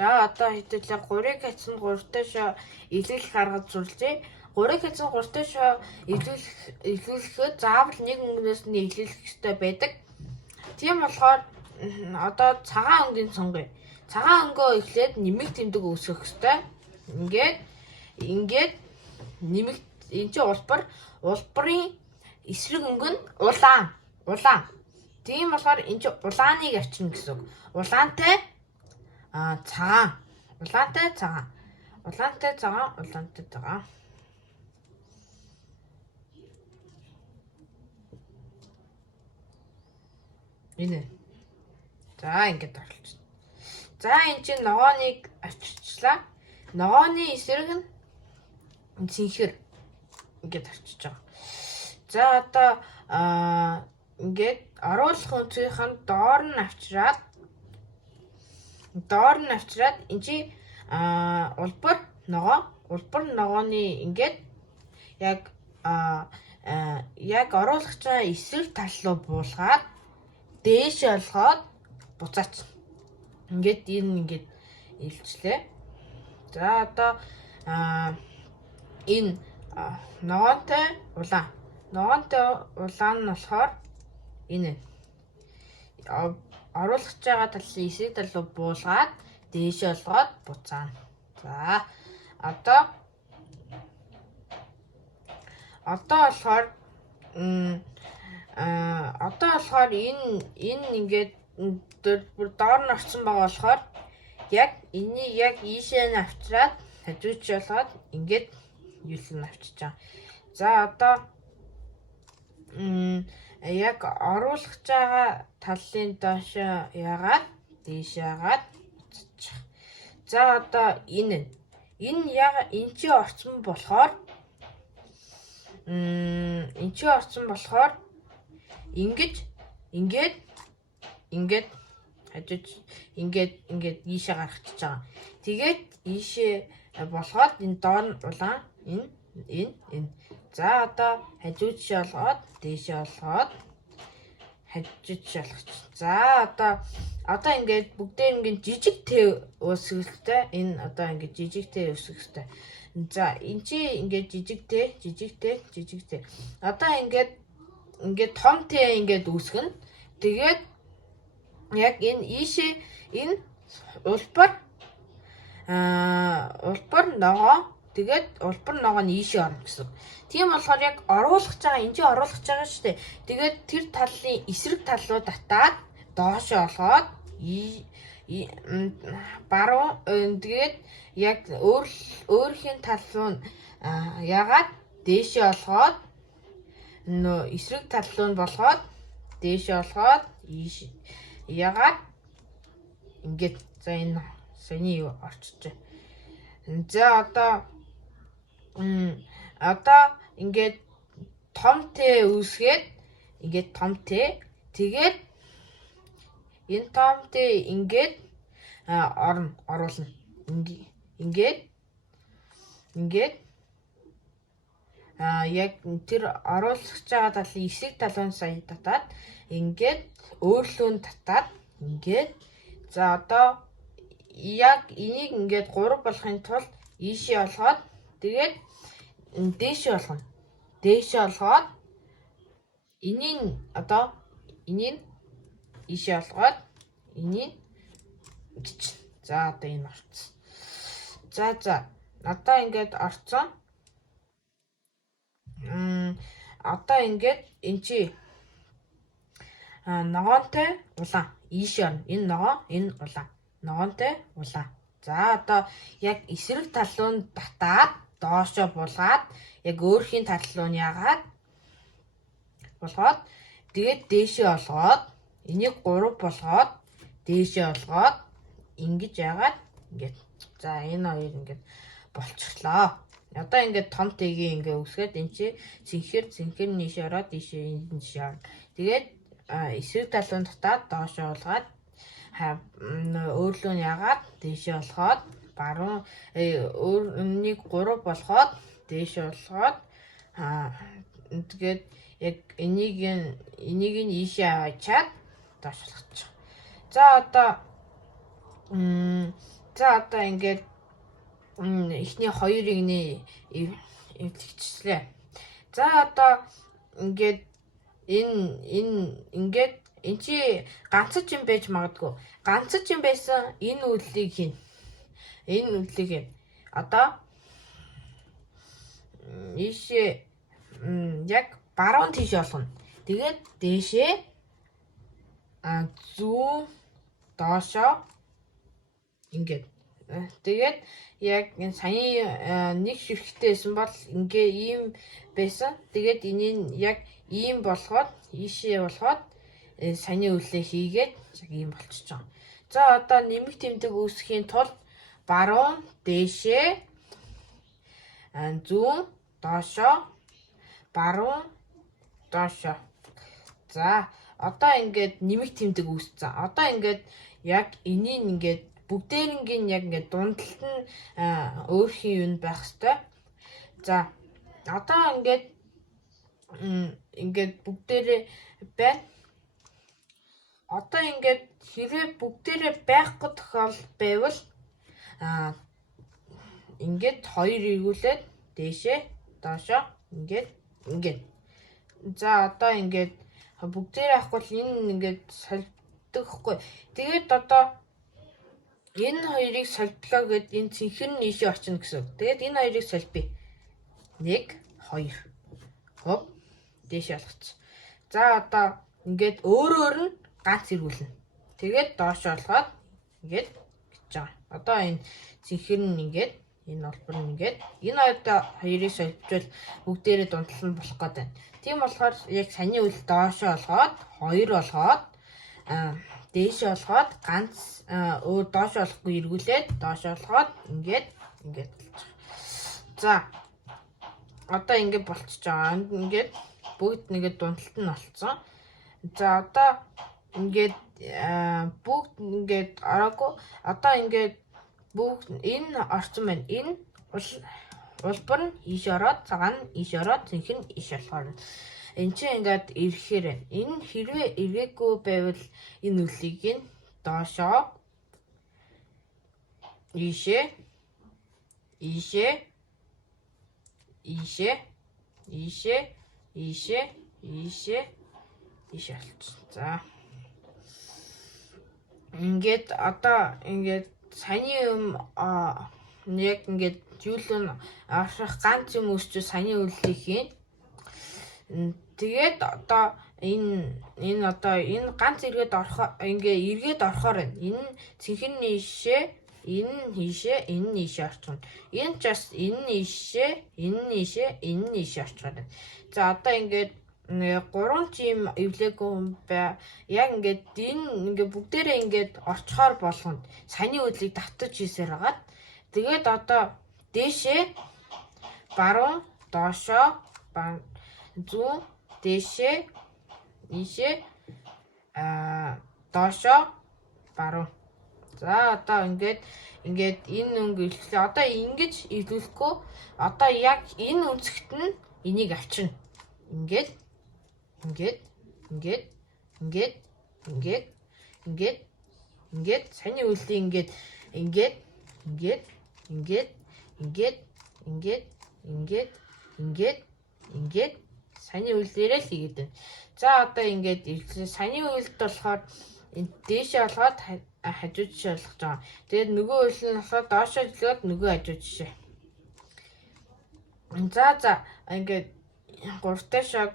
За одоо хэдүүлээ 3-ыг хацсан 3-тойшоо илүүлэх арга зурлаа. 3-ыг хацсан 3-тойшоо илүүлэхэд заавал нэг өнгнөөс нь илүүлэх ёстой байдаг. Тийм болохоор одоо цагаан өнгийн сонгоё. Цагаан өнгөө эхлээд нэмэх тэмдэг үүсгэх ёстой. Ингээд нэмэх энэ чинь улбарын эсрэг өнгө нь улаан. Тийм болохоор энэ чинь улааныг авчирна гэсэн үг. Улаантай цагаан. Энэ. За ингээд орлоо. За энэ чинь ногооныг авчирчлаа. Ногооны эсрэг нь цэнхэр ингээд авчиж байгаа. За одоо ингээд оруулах үнцгийнхэн доор нь авчираад энэ чи улбар ногооны ингээд яг оруулах цаа эсрэг тал руу буулгаад дээш олгоод буцаач. Ингээд ингээд илчлээ. За одоо энэ ногоонтой улаан нь болохоор энэ оруулах байгаа талын эсрэг тал руу буулгаад дээш олгоод буцаана. За одоо болохоор энэ ингээд бүр доор нь орсон байгаа болохоор яг энийг яг ийшээ нь авчираад хажууч болгоод ингээд юусэн авчиж байгаа. За одоо яг оруулах байгаа талын доош яагаад дээш яагаад буцчих. За одоо энэ чи орсон болохоор ингээд хажууч ингээд ийшээ гаргачихж байгаа. Тэгээд ийшээ болгоод энэ доор нь улаан энэ. За одоо хажууч олгоод дээш олгоод хажууч олгоч. За одоо ингээд бүгдээ ингээд жижиг Т үүсгэхтэй. Энэ одоо ингээд жижиг Т үүсгэхтэй. За энэ чи ингээд жижиг Т. Одоо ингээд том Т ингээд үүсгэнэ. Тэгээд яг энэ ийшээ энэ улбар ногоо тэгээд улбар ногоо нь ийшээ орно гэсэн. Тийм болохоор яг оруулах байгаа энэ чи оруулах байгаа шүү дээ. Тэгээд тэр талын эсрэг тал руу татаад доош олгоод баруун тэгээд яг өөрхийн тал руу ягаад дээшээ олгоод нөө эсрэг тал руу болгоод дээшээ олгоод ягаад ингээд за энэ сони юу орчиж. За одоо ингээд том Т үүсгээд ингээд том Т тэгээд энэ том Т ингээд оруулна. Ингээд яг тэр оруулах байгаа талын эсрэг талын сая татаад ингээд өөрлөө татаад ингээд за одоо яг энийг ингээд 3 болохын тулд ийшээ олгоод тэгээд дээшээ олгоно. Дээшээ олгоод энийг ийшээ олгоод энийг гिच. За одоо энэ орцсон. За одоо ингээд орцсон. Одоо ингээд энэ чи ногоонтой улаан ийшээ орно. Энэ ногоо, энэ улаан. Ногоонтой улаан. За одоо яг эсрэг тал руу татаад доошоо булгаад яг өөрхийн тал руу яагаад болгоод тэгээд дээшээ олгоод энийг 3 болгоод дээшээ олгоод ингэж яагаад ингээд за энэ хоёр ингээд болчихлоо. Одоо ингээд том Т-ийг ингээд үсгээд энэ чи цэнхэр нийшээ ороод ийшээ энэ шаар. Тэгээд эсрэг тал руу татаад доошоо болгоод өөрлөө яагаад дээшээ олгоод баруун өөрнийг 3 болгоод дээшээ олгоод тэгээд яг энийг нь ийшээ аваачаад доош болгочих. За одоо За одоо ингээд эхний хоёрыг эвлэгчлээ. За одоо ингээд ингээд эн чи ганцж юм байж магадгүй. Ганцж юм байсан энэ үйлдэлийг хийнэ. Энэ үйлдэлийг хийнэ. Одоо ийшээ яг баруун тийш болгоно. Тэгээд дээшээ зүүн доошоо ингээд. Тэгээд яг энэ саяны нэг ширхтээ байсан бол ингээ ийм байсан. Тэгээд энийг яг ийм болгоод ийшээ болгоод саяны үйлээ хийгээд яг ийм болчихж байгаа. За одоо нэмэх тэмдэг үүсгэхийн тулд баруун дээшээ зүүн доошоо баруун доошоо. За одоо ингээд нэмэх тэмдэг үүсцэн. Одоо ингээд яг энийг ингээд бүгдээрнгийн яг ингээд дундалт нь өөрхийн юм байх хэвээр. За одоо ингээд бүгдээрээ байна. Одоо ингээд хэрвээ бүгдээрээ байхгүй тохиолдол байвал ингээд хоёр эргүүлээд дээшээ доошоо ингээд. За одоо ингээд бүгдээрээ авахгүй энэ ингээд солигдохгүй. Тэгээд одоо энэ хоёрыг солидлоо гэд энэ цэнхэр нь ийшээ очино гэсэн. Тэгээд энэ хоёрыг солиби. 1 2. Хоп дээшээ алгачих. За одоо ингээд өөр нь ганц эргүүлнэ. Тэгээд доош олгоод ингээд гэж байгаа. Одоо энэ цэнхэр нь ингээд энэ олбор нь ингээд энэ хоёрыг солилцвол бүгдээрээ дундлал нь болох гэдэг байна. Тийм болохоор яг саний үйл доошоо олгоод 2 олгоод дээшээ олгоод ганц өөр доошоо олохгүй эргүүлээд доошоо олгоод ингээд болчих. За одоо ингээд болчихж байгаа. Ингээд бүгд нэгэд дундалт нь олцсон. За одоо ингээд бүгд ингээд ороогүй. Одоо ингээд бүгд энэ орсон байна. Энэ улбар нь ийш ороод цагаан нь ийш ороод цэнхэр нь ийш болохоор. Энд чинь ингээд ирэхээр байна. Энэ хэрвээ ирээгүй байвал энэ үлийг нь доошоо ийшээ болчих. За ингээд одоо ингээд саяны юм яг ингээд зүйлэн аврах ганц юм өсч саяны үйлийг хийн. Тэгээд одоо энэ одоо энэ ганц эргээд орохоор байна. Энэ цэнхэр нь ийшээ, энэ нь ийшээ, энэ нь ийшээ орчихно. Энэ ч бас энэ нь ийшээ, энэ нь ийшээ орчихоор байна. За одоо ингээд 3 чим эвлээгүй бай. Яг ингээд энэ ингээд бүгдээрээ ингээд орчхоор болгоно. Саяны үйлийг давтаж хийсээр хагаад. Тэгээд одоо дээшээ баруун доошоо зүүн дээшээ ийшээ доошоо баруун. За одоо ингээд энэ өнгө эвлэхлээ. Одоо ингэж эвлэхгүй. Одоо яг энэ өнцгт нь энийг авчирна. Ингээд саяны үйлийг ингээд саяны үйл дээрээ л хийгээд байна. За одоо ингээд саяны үйлд болохоор дээшээ олгоод хажуу жишээ олгож байгаа. Тэгээд нөгөө үйл нь болохоор доошоо жилгээд нөгөө хажуу жишээ. За ингээд 3 дахь шог